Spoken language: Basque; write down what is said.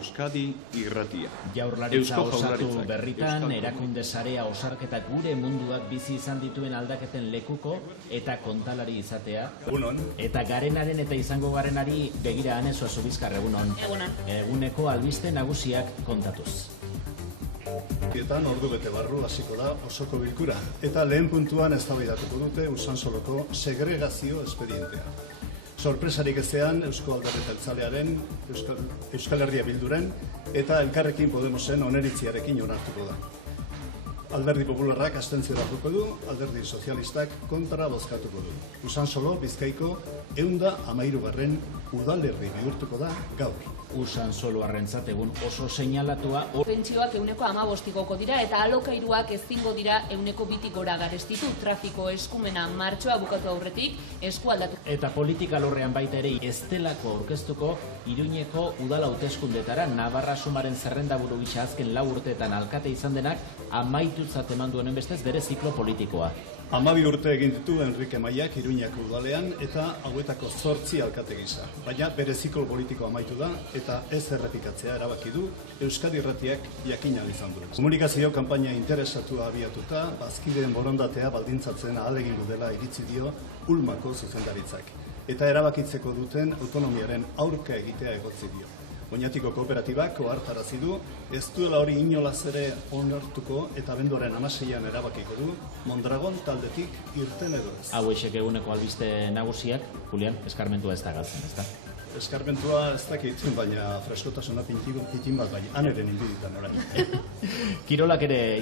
Euskadi irratia. Jaurlaritza osatu berritan, erakunde sarea osarketak gure munduak bizi izan dituen aldaketen lekuko eta kontalari izatea. Egunon. Eta garenaren eta izango garenari begira anezoa zubizkar, egunon. Egunon. Eguneko albiste nagusiak kontatuz. Eta ordu bete barru hasiko da osoko bilkura. Eta lehen puntuan eztabaidatuko dute Usansoloko segregazio espedientea. Sorpresarik ezean Eusko Alderdi Jeltzalearen, Euskal Herria Bilduren eta Elkarrekin Podemosen oneritziarekin onartuko da. Alderdi Popularrak abstentziora joko du, Alderdi Sozialistak kontra bozkatuko du. Usansolo Bizkaiko 113. udalerri bihurtuko da gaur. Usansolo arrentzat egun oso seinalatua. Pentsioak 15% dira eta alokairuak ezingo dira 2% gora garestitu. Trafiko eskumena martxoa bukatu aurretik eskualdatu. Eta politika lorrean baita ere ez delako aurkeztuko Iruñeko udal hauteskundetara. Navarra Sumaren zerrendaburu gisa azken 4 urteetan alkate izan denak amaitutzat eman duen bestez bere ziklo politikoa. 12 urte egin ditu Enrique Maiak Iruñako udalean eta hauetako 8 alkate gisa. Baina bere ziklo politikoa amaitu da eta ez errepikatzea erabaki du Euskadi Irratiak jakina izan du. Komunikazio kanpaina interesatua abiatuta, bazkideen borondatea baldintzatzen ahalegindu dela iritzi dio Ulmako zuzendaritzak. Eta erabakitzeko duten autonomiaren aurka egitea egotzi dio. Oñatiko kooperatibak ohartarazi du, ez duela hori inolaz ere onartuko eta abenduaren 16an erabakiko du Mondragon taldetik irten edo ez. Hauexek eguneko albiste nagusiak, Julian, eskarmentua ez da galtzen, ez da? Eskarmentua ez dakit, baina freskotasuna pitin bat bai, han eren inbiditan orain. Kirolak ere